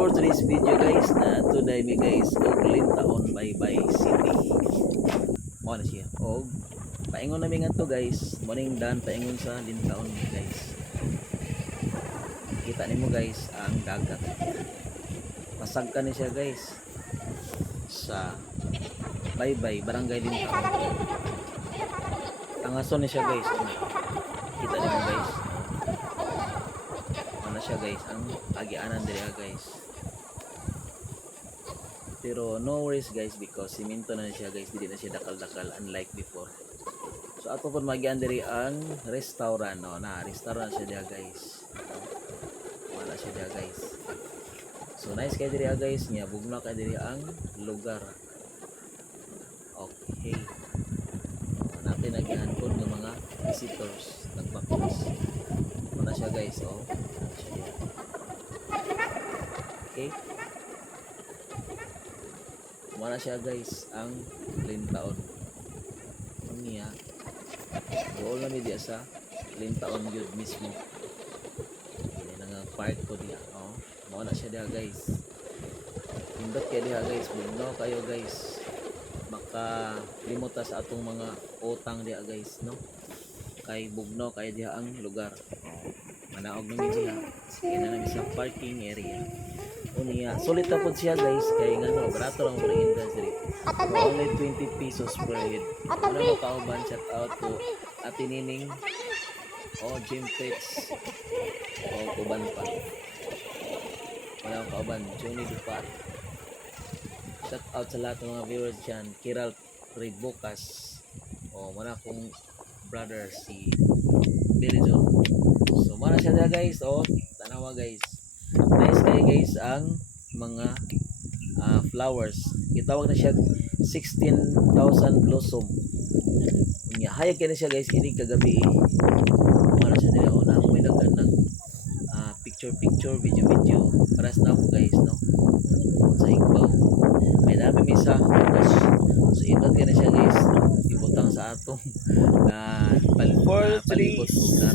for today's video guys na tunay mi guys og Lintaon Baybay City. Mo na siya. Og paingon nami ngadto guys, morning dan paingon sa Lintaon guys. Kita nimo guys ang dagat. Pasagkan ni siya guys sa Baybay, Barangay Lintaon. Tangason ni siya guys. Kita nimo guys. Siya guys ang agianan diri guys, pero no worries guys because siminto na siya guys, dili na siya dakal-dakal unlike before. So ato pud magian diri ang restaurant, no na restaurant siya dia guys, wala siya dia guys. So nice kay diri guys nya, bugna kay diri ang lugar. Okay, natin nagihan pud ng mga visitors nagpa-post na siya guys. Okay, wala siya guys ang Lintaon. Niya doon lang diya sa Lintaon yun mismo. Hindi na nga park ko diya. Wala siya diya guys. Hindot kaya diya guys, bugno kayo guys, maka limuta sa atong mga utang diya guys, no? Kay bugno kay diya ang lugar. Manaog namin diya. Sige na namin sa parking area. Unya sulit na po siya guys, kay nga no, barato lang for industry. Only 20 pesos per head. Ano mo kauban, shout out to Ate Nining, Jim Fritz, Kuban pa. Wala akong kauban, Johnny Dupat. Shout out sa lahat ng mga viewers dyan. Kiral Ribukas, wala akong brother si Billy John. So mana siya na guys, tanawa guys. Nice kayo guys ang mga flowers. Gitawag na siya 16,000 blossom. Unya hayag kay na siya guys ini kagabi. Mana siya dili na ako may dagan ng picture video para sa mo guys, no. Sa Igbaw may dami misa. So indot kay na siya guys, ibutang sa atong palibot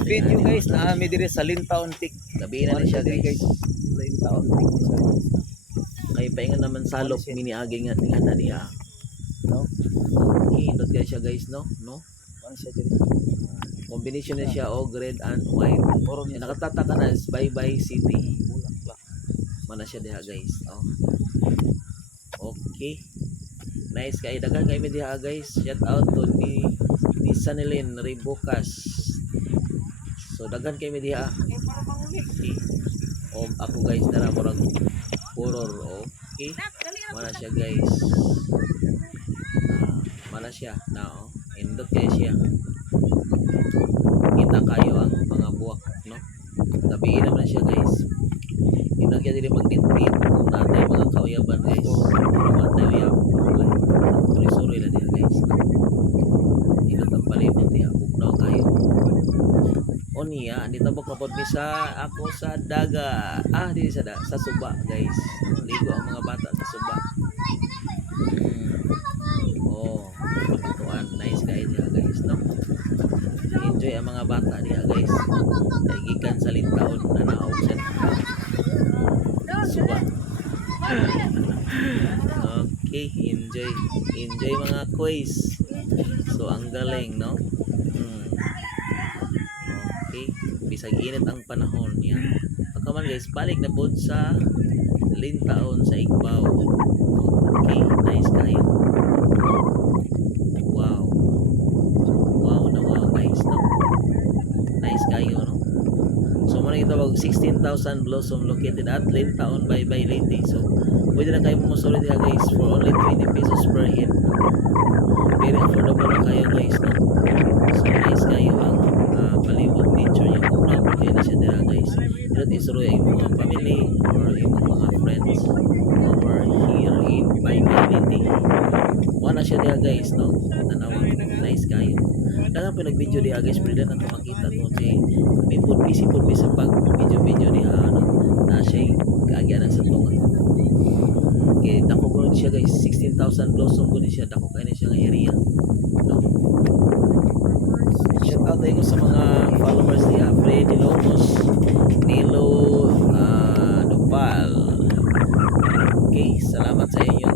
video guys na ami diri sa Lintaon Peak. Gabi na siya guys. Lintaon Peak siya. Kay paingon naman salop mini agi nga tingala diha. No? Indot kay siya guys, no? Ano siya diri? Combination na siya red and white. Nakatata ka na is Baybay City. Mana siya diha guys. Okay. Nice kay dagan kay mi diha guys. Shout out to ni Sanilin Ribukas. So dagan kay mi diha. Okay. Ako guys dara murag horror. Okay. Mana siya guys. Mana siya now. Indot kay siya. Kita kayo ang mga buwak, no? Gabi naman siya guys. Kita kaya dili magtintin kung natay mga kauyaban guys. Natay uyaban. Suri-suri lang diya guys. Indot ang palibot diya. Bugnaw kayo. Niya, dito po kapod sa ako sa daga. Di sa Suba guys. Ligo ang mga bata sa Suba. Tuan, nice kayo diya guys, no? Enjoy ang mga bata diya guys. Gikan sa Lintaon na naog sa Suba. Okay, enjoy mga quiz. So ang galing, no? Okay, bisag init ang panahon niya. Pagkaman guys, balik na po sa Lintaon sa Igbaw. Okay, nice kayo. Wow guys, no? Nice kayo, no? So muna itawag 16,000 blossom located at Lintaon Baybay Leyte. So pwede na kayo mumusulit diha guys for only 20 pesos per head. Very affordable na kayo guys, no? So nice kayo ang palibot nature niya. Kung na na siya dira guys, dito isuroy ang mga family or yung mga friends over here in Baybay Leyte. Wala siya dira guys, no? Tanawang nice kayo. Dagan po nag-video diha guys, pwede na ito makita kung may busy sa pag video diha, no? Na siya kaagyanan sa tunga. Okay, dako ko siya guys, 16,000 blossom ko siya, dako kayo na siya ng area, no? Shout out tayo sa mga followers ni Freddy Lomos, Nilo Dupal, Okay, salamat sa inyo